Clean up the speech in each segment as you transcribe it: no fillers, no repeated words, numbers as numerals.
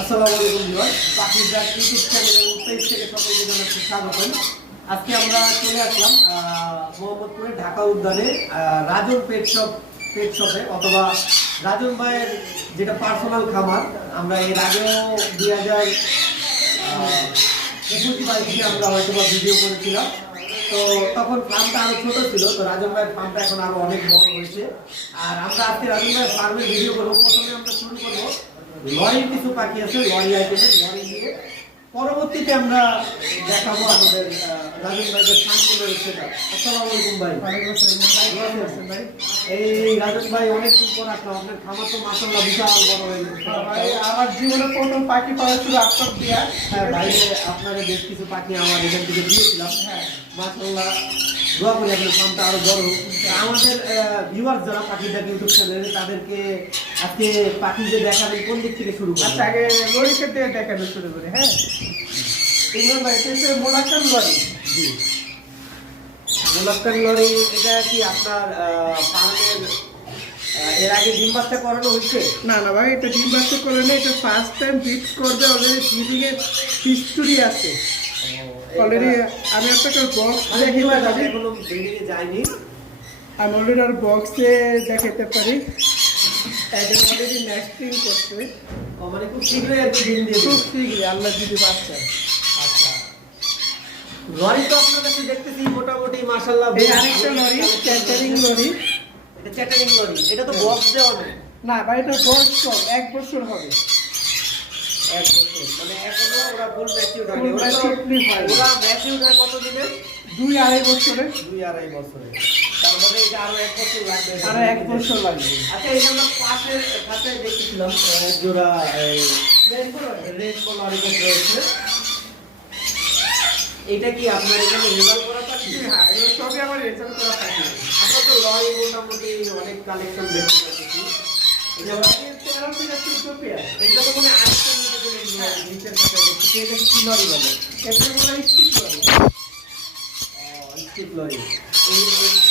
আসসালামু আলাইকুম ভিউয়ার, পাখির জাত ইউটিউব চ্যানেল এবং পেজ থেকে সকলকে জানাচ্ছি স্বাগতম। আজকে আমরা চলে আসলাম মোহাম্মদপুরে ঢাকা উদ্যানে রাজন পেট শপে অথবা রাজন ভাইয়ের যেটা পার্সোনাল খামার। আমরা এর আগেও 2021-22 আমরা হয়তো ভিডিও করেছিলাম, তো তখন ফার্মটা আরো ছোট ছিল। তো রাজন ভাইয়ের ফার্মটা এখন আরো অনেক বড় হয়েছে। আর আমরা আজকে রাজন ভাইয়ের ফার্মের ভিডিও করবো। প্রথমে আমরা শুরু করবো লরির কিছু পাখি আছে, লরি আইটেমের, লরি দিয়ে পরবর্তীতে আমরা দেখাবো আমাদের রাজন ভাইয়ের ফার্মগুলো সেটা। আসসালামু আলাইকুম ভাই। ভাই এই রাজন ভাই অনেকদিন পর আসলাম, আপনার খামার তো মাশাআল্লাহ বিশাল বড় হয়ে গেছে ভাই। আমার জীবনে প্রথম পাখি পাওয়া ছিল আপনার দিয়া। হ্যাঁ ভাই, আপনারা বেশ কিছু পাখি আমার এখান থেকে দিয়েছিলাম। হ্যাঁ মাশাআল্লাহ, দোয়া করি আপনার ফার্মটা আরো বড় হোক। আমাদের ভিউয়ার যারা পাখিটা কিন্তু চ্যানেলে, তাদেরকে আজকে পাখি যে দেখাবেন কোন দিক থেকে শুরু করবেন? আচ্ছা, আগে লরি খেতে দেখানো শুরু করি। হ্যাঁ, ইমরান ভাই, এটা হচ্ছে মোলাক্কান লরি। জি, মোলাক্কান লরি। এটা কি আপনার ফার্মের এর আগে ডিম বাচ্চা করানো হয়েছে? না না ভাই, এটা ডিম বাচ্চা করে না, এটা ফার্স্ট টাইম ব্রিড করবে। অলরেডি ব্রিডিং এর হিস্টোরি আছে অলরেডি। আমি আপনাকে বক্স দেখাতে পারি, এখনো ব্রিডিং এ যায়নি। আমি অলরেডি আর বক্সে দেখাতে পারি। এটা অলরেডি নেস্টিং করছে, মানে খুব শীঘ্রই আর কি ডিম দিয়ে খুব দেবে। শীঘ্রই আল্লাহ যদি বাচ্চা। আচ্ছা, লরি তো আপনার কাছে দেখতেছি মোটামুটি মাশাআল্লাহ। এই আরেকটা লরি, ক্যাটারিং লরি। এটা চ্যাটারিং লরি, এটা তো বক্স দেওয়া নেই। না ভাই, এটা বয়স কম, 1 বছর হবে। 1 বছর মানে এখনো ওরা ফুল ম্যাচিউরড হয়নি। Full maturity হয়নি। ওরা ম্যাচিউরড হয় কত দিনে? 2-2.5 বছরে। 2-2.5 বছরে। তার মানে এটা আরো 1 বছর লাগবে। আরো 1 বছর লাগবে। আচ্ছা, এই যে আমরা পাশের খাতে দেখতেছিলাম জোড়া রেড কলার রয়েছে। এটা কি আপনার এখানে রেজাল্ট করা পাচ্ছি? হ্যাঁ, এগুলো সবই আমার রেজাল্ট করা থাকে। আপনার তো লরি মোটামুটি অনেক কালেকশন দেখতে পাচ্ছি। এটা এর 13 থেকে 14 পেয়ার। এটা তো মানে আরেকটা নিচের সাথে দেখতেছি। এটা কি লরি বলে? এটা হলো স্টিক লরি। Stick lorry.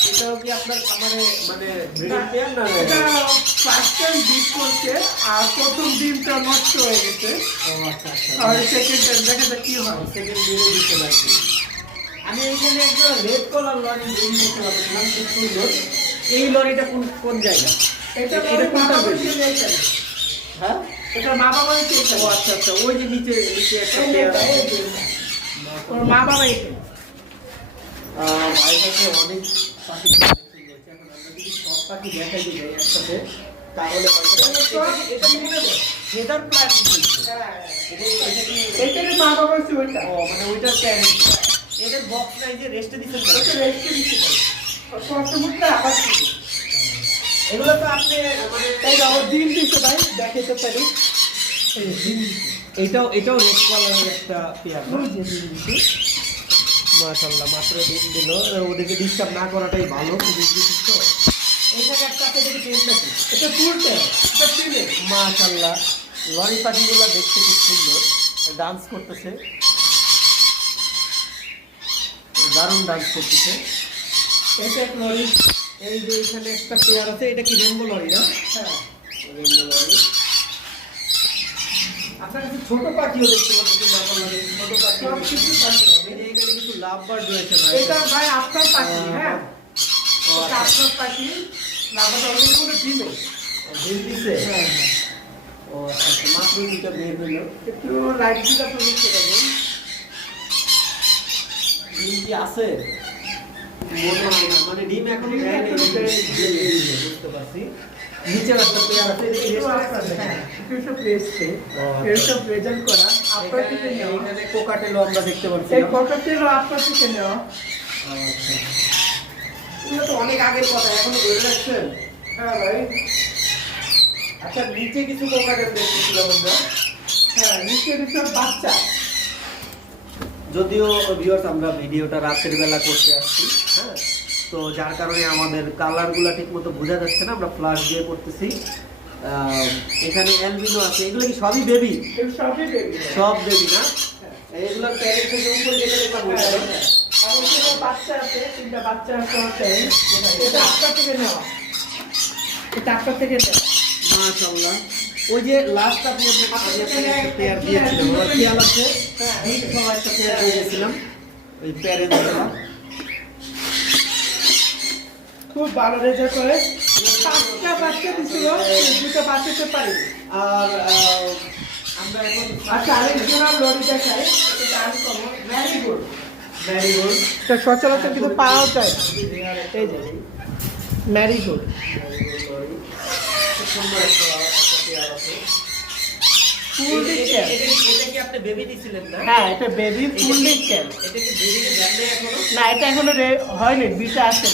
এটাও কি আপনার খামারে মানে ব্রিডিং পেয়ার না? এটা ফার্স্ট টাইম ডিপ করছে, আর প্রথম ডিমটা নষ্ট হয়ে গেছে। ও আচ্ছা আচ্ছা। আর সেকেন্ড টাইম দেখা যাক কি হয়। সেকেন্ড ব্রিডে দিতে লাগবে। আমি এখানে একটা রেড কলার লরি ব্রিডিং করতে পারছিলাম, খুব সুন্দর। এই লরিটা কোন জায়গা? এটা এটা মা কোনটা বাবা বেশি? ছিল এইখানে। হ্যাঁ, এটা মা বাবা ছিল। ও আচ্ছা আচ্ছা, ওই যে নিচে একটা এই পেয়ার যে, আছে। এই যে। ওর মা বাবা এখানে। ভাই কাছে অনেক পাখি কালেকশন রয়েছে। এখন আমরা যদি সব পাখি দেখাই দিই একসাথে, তাহলে হয়তো এটা কি নেবে? ফেদার প্লাস হ্যাঁ, এটা কি? এইটারই মা বাবা ছিল ওইটা। ও মানে ওইটার প্যারেন্ট। এদের বক্স নাই যে রেস্টে দিচ্ছেন না? এটা রেস্টে দিতে পারে। কষ্টমুখটা আবার ছিল। এগুলো তো আপনি মানে তাই না, ওর ডিম দিতে ভাই, দেখাতে পারি। এই যে ডিম দিছে। এটাও রেড কালারের একটা পেয়ার। ওই যে ডিম দিছে। মাশাআল্লাহ, মাত্র ডিম দিল। ওদেরকে ডিস্টার্ব না করাটাই ভালো। তো এটাকে একটা আছে, দেখি টেন নাকি? এটা ফুলটা, এটা ফিলে। মাশাআল্লাহ, লরি পাখিগুলো দেখতে খুব সুন্দর, ডান্স করতেছে, দারুণ ডান্স করতেছে। এটা এক লরি। এই যে এখানে একটা পেয়ার আছে, এটা কি রেনবো লরি না? হ্যাঁ, রেনবো লরি। আপনার কাছে ছোট পাখিও দেখতে পাচ্ছি, ছোট পাখি। সব কিছু পাখি হবে। এই যে এখানে কিছু লাভ বার্ড রয়েছে ভাই। এটা ভাই আপনার পাখি। হ্যাঁ, ও এটা আচ্ছা। আপনার পাখি। লাভাটা অলরেডি কোনো ডিমে। ডিম দিছে? হ্যাঁ, হ্যাঁ। ও আচ্ছা, মাত্র দুইটা বের হইলো। একটু লাইট দিলে আপনি নিচে যাবেন। ডিম কি আছে? মনে হয় না, মানে ডিম এখনো ডিম দেয়নি। এখনো দেয়নি। বুঝতে পারছি। নিচে একটা পেয়ার আছে, এটা কি একটু রেস্ট আপনার, আছে? হ্যাঁ, একটু সব রেস্টে। ও আচ্ছা। এসব রেজাল্ট করা আপনার থেকে নেওয়া। এখানে কোকাটেলও আমরা দেখতে পাচ্ছি। এই কটাতেও আপনার থেকে নেওয়া। আচ্ছা, এগুলো তো অনেক আগের কথা, এখনো ধরে রাখছেন? হ্যাঁ ভাই। আচ্ছা, নিচে কিছু কোকাটেল দেখতেছিলাম আমরা। হ্যাঁ, নিচে সব বাচ্চা। যদিও ভিউয়ার্স আমরা ভিডিওটা রাতের বেলা করতে আসছি, হ্যাঁ, তো যার কারণে আমাদের কালারগুলো ঠিকমতো বোঝা যাচ্ছে না, আমরা ফ্ল্যাশ দিয়ে করতেছি। এখানে অ্যালবিনো আছে, এগুলো কি সবই বেবি? এগুলো সবই বেবি। সব বেবি না? এগুলোর প্যারেন্ট থেকে উপরে যেটা দেখলাম ওইটা না? আর ওখানে বাচ্চা আছে, 3টা বাচ্চা আছে ওতে। এটা আপনার থেকে নেওয়া। এটা আপনার থেকে নেওয়া। মাশাআল্লাহ, ওই যে লাস্ট আপনি একটা পেয়ার দিয়েছিলেন, আমার খেয়াল আছে, হিট সহ একটা পেয়ার দিয়ে গেছিলাম, ওই প্যারেন্টসগুলো খুব ভালো রেজাল্ট করে। 5টা বাচ্চা দিছিল, 2টা বাচ্চাতে পারি। আর আমরা এখন আচ্ছা, আরেকজন লরি দেখাই, এটা আমি করবো। Very good. ম্যারিগোল্ড এটা সচরাচর কিন্তু পাওয়া যায় না। এই যে ম্যারিগোল্ড। খুব সুন্দর একটা পেয়ার আছে। ফুললি টেল। এটা কি আপনি বেবি দিছিলেন না? হ্যাঁ, এটা বেবি ফুললি টেল। এটা কি বেবিকে দেন নাই এখনো? না, এটা এখনো হয়নি, বিটা আছে।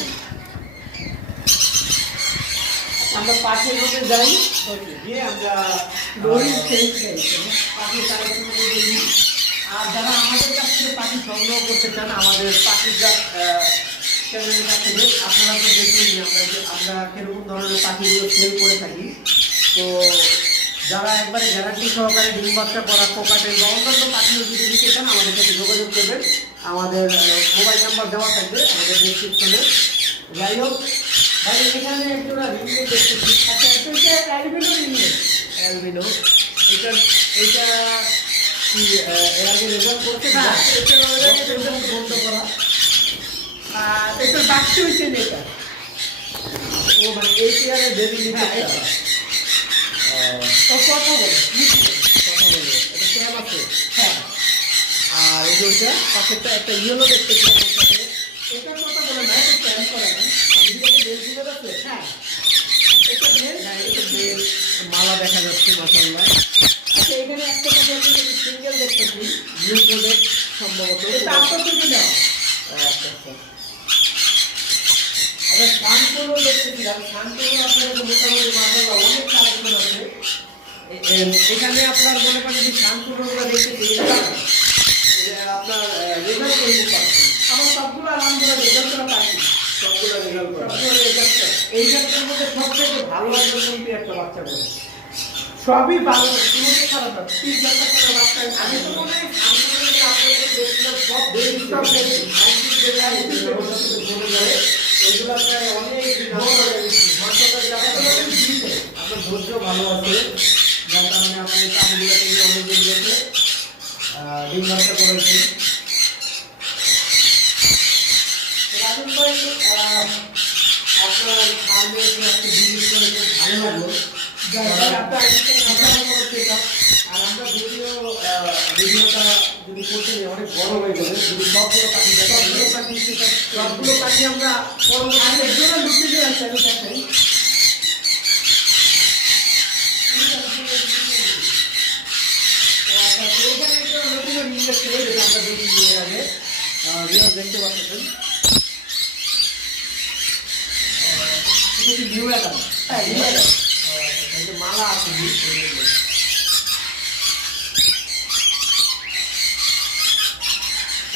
আমরা পাখির মধ্যে যাই, গিয়ে আমরা লরি চেঞ্জ হয়েছে। পাখির কালেকশন দেখি। আর যারা আমাদের কাছ থেকে পাখি সংগ্রহ করতে চান, আমাদের পাখির জাত চ্যানেলের কাছ থেকে আপনারা তো দেখবেন আমরা কিরকম ধরনের পাখিগুলো সেল করে থাকি। তো যারা একবারে গ্যারান্টি সহকারে ডিম বাচ্চা করা কোকাটেল বা অন্যান্য পাখিও যদি নিতে চান, আমাদের সাথে যোগাযোগ করবেন। আমাদের মোবাইল নাম্বার দেওয়া থাকবে আমাদের ডেসক্রিপশনে। যাই হোক ভাই, এখানে একটা রিভিউ দেখতেছি। আচ্ছা, এটা হচ্ছে অ্যালবিনো রিংনেট। অ্যালবিনো, এইটা কি এর আগে রেজাল্ট করতে? হ্যাঁ, এটা বন্ধ করা। আর এটার বাচ্চা হচ্ছে এটা। ও মানে এই চেয়ারে বেবি নিতে হ্যাঁ, এটা। ও কথা বলে। কথা বলে এটা ক্যাব আছে। হ্যাঁ, আর এই যে ওইটা পাশেরটা একটা ইয়েলো দেখতেছি ওর সাথে। এটার কথা বলে না, এটা প্ল্যান করা না। এদিকে একটা বেল ফিগার আছে। হ্যাঁ, এটা মেল। হ্যাঁ, এটা বেল মালা দেখা যাচ্ছে মাশাআল্লাহ। আচ্ছা, এখানে একটা কথা সিঙ্গেল দেখতেছি, নিউ প্রোডাক্ট সম্ভবত। এটা আপনার থেকে নেওয়া। আচ্ছা আচ্ছা। আচ্ছা, শানপুরও দেখতেছিলাম। শানপুরও আপনার মোটামুটি মাশাআল্লাহ অনেক কালেকশন আছে। এখানে আপনার মনে করেন যে শানপুরগুলো দেখতেছি, এটা আপনার রেজাল্ট করতে পারছেন। আমার সবগুলো আলহামদুলিল্লাহ রেজাল্ট করা পাইছি। সবগুলো রেজাল্ট করা। সবগুলো রেজাল্ট করা। এইখানটার মধ্যে সবথেকে ভালো লাগবে কোনটি একটা বাচ্চা বলে? সবই ভালো, কোনো খারাপ না। 3-4 করে বাচ্চা আছে। আমি তো মনে হয় শানপুরগুলো আপনাদের দেখছিলাম সব বেশি সব বেশি। হাইব্রিড যেটা বলে যায়, ওইগুলো প্রায় অনেক দিন আপনার ধৈর্য ভালো আছে, যার কারণে আপনি চামড়িগুলোকে নিয়ে অনেকদিন গেছে ডিম বাচ্চা করেছেন। রাজুন ভাই, আপনার ফার্মে এসে আজকে ভিজিট করে খুব ভালো লাগলো। আর আমরা ভিডিওটা যদি করতে নিয়ে অনেক বড় হয়ে যাবে, যদি সবগুলো পাখি সবগুলো পাখি আমরা আর একজনের লুকিয়ে আছে, আমি দেখাই। দেখতে পাচ্ছেন নিউ অ্যাডাম। হ্যাঁ, নিউ অ্যাডাম। মালা আছে।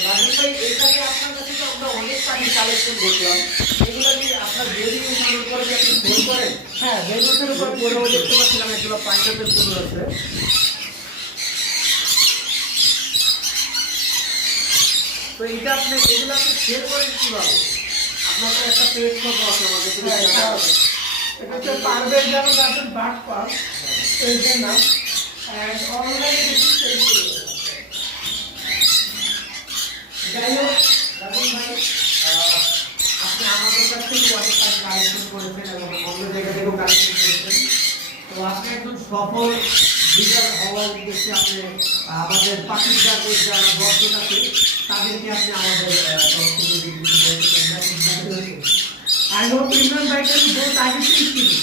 রাজেশ ভাই, এখানে আপনার কাছে তো আমরা অনেক পাখি কালেকশন দেখলাম, এগুলো কি আপনার বেবি উঠানোর পরে কি আপনি সেল করেন? হ্যাঁ, বেলুনের উপর পরেও দেখতে পাচ্ছিলাম এগুলো পাইনাপেল ফুল আছে। তো এটা আপনি এগুলো আপনি সেল করেন কিভাবে? আপনার তো একটা পেজ শপ আছে আমাদের। হ্যাঁ, এটা হচ্ছে পারভেজ জামান গার্ডেন বার্ড পার্ক, এইটার নাম। অ্যান্ড অনলাইনে কিছু সেল করে দেয়। যাই হোক রাজীব ভাই, আপনি আমাদের কাছ থেকে অনেক পাখি কালেকশন করেছেন এবং অন্য জায়গা থেকেও কালেকশন করেছেন। তো আপনি একজন সফল লিডার হওয়ার উদ্দেশ্যে আপনি আমাদের পাখির জাতের যারা দর্শক আছে তাদেরকে আপনি আমাদের তরফ থেকে কিছু বলতে চান? I hope ইমরান ভাইকে আমি বহুত আগে থেকে চিনি।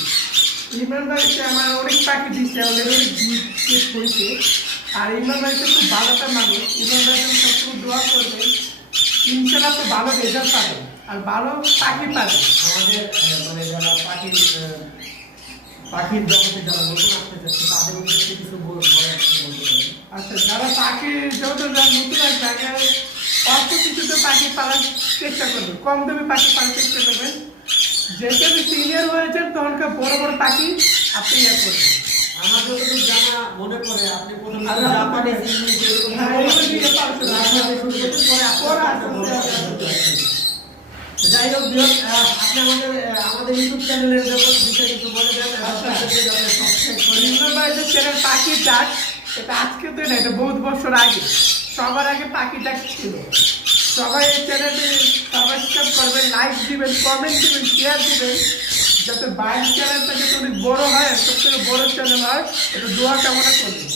ইমরান ভাইকে আমার অনেক পাখি দিচ্ছে, অলরেডি অনেক জিত হয়েছে। আর ইমরান ভাই তো খুব ভালো একটা মানুষ। ইমরান ভাইকে আমি সবসময় দোয়া করবেন, ইনশাল্লাহ তো ভালো রেজাল্ট পাবেন আর ভালো পাখি পাবেন। আমাদের মানে যারা পাখির জগতে যারা নতুন আসতে চাচ্ছে তাদের উদ্দেশ্যে কিছু বলতে পারেন? আচ্ছা, যারা পাখি যত যারা নতুন আসবে আগে অল্প কিছুতে পাখি পালার চেষ্টা করবেন, কম দামে পাখি পালার চেষ্টা করবেন। যেহেতু আপনি সিনিয়র হয়েছেন তখনকার বড় বড় পাখি আপনি ইয়ে করবেন। আমার যতটুকু জানা মনে পড়ে আপনি প্রথমে আল্লাহ জাপানিজ ইংলিশ এরকম হ্যাঁ, এগুলো দিয়ে পারছেন। পরে পরে আস্তে আস্তে যাই হোক আপনি আমাদের ইউটিউব চ্যানেলের বিষয়ে কিছু বলে দেন, সাবস্ক্রাইব করে ইমরান ভাই যে চ্যানেল পাখির ডাক, এটা আজকে তো না, এটা বহুত বছর আগে, সবার আগে পাখির ডাক ছিল। সবাই এই চ্যানেলটি সাবস্ক্রাইব করবেন, লাইক দিবেন, কমেন্ট দিবেন, শেয়ার দিবেন, যাতে বাইরের চ্যানেলটা যাতে অনেক বড় হয়, সবথেকে বড় চ্যানেল হয়, এটা দোয়া কামনা করবেন।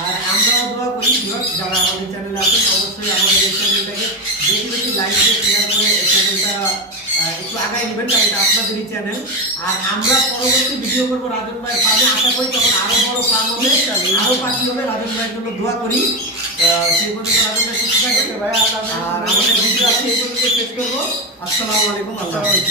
আর আমরাও দোয়া করি যারা আমাদের চ্যানেলে আছেন অবশ্যই আমাদের এই চ্যানেলটাকে বেশি বেশি লাইক দিয়ে শেয়ার করে চ্যানেলটা একটু আগায় নেবেন, কারণ এটা আপনাদেরই চ্যানেল। আর আমরা পরবর্তী ভিডিও করবো রাজন ভাইয়ের ফার্মে, আশা করি তখন আরো বড় ফার্ম হবে, আরো পাখি হবে। রাজন ভাইয়ের জন্য দোয়া করি। সেই পর্যন্ত রাজন ভাই সুস্থ থাকবে ভাই। আর আমাদের ভিডিও আজকে এই পর্যন্ত শেষ করবো। আসসালামু আলাইকুম, আল্লাহ হাফেজ।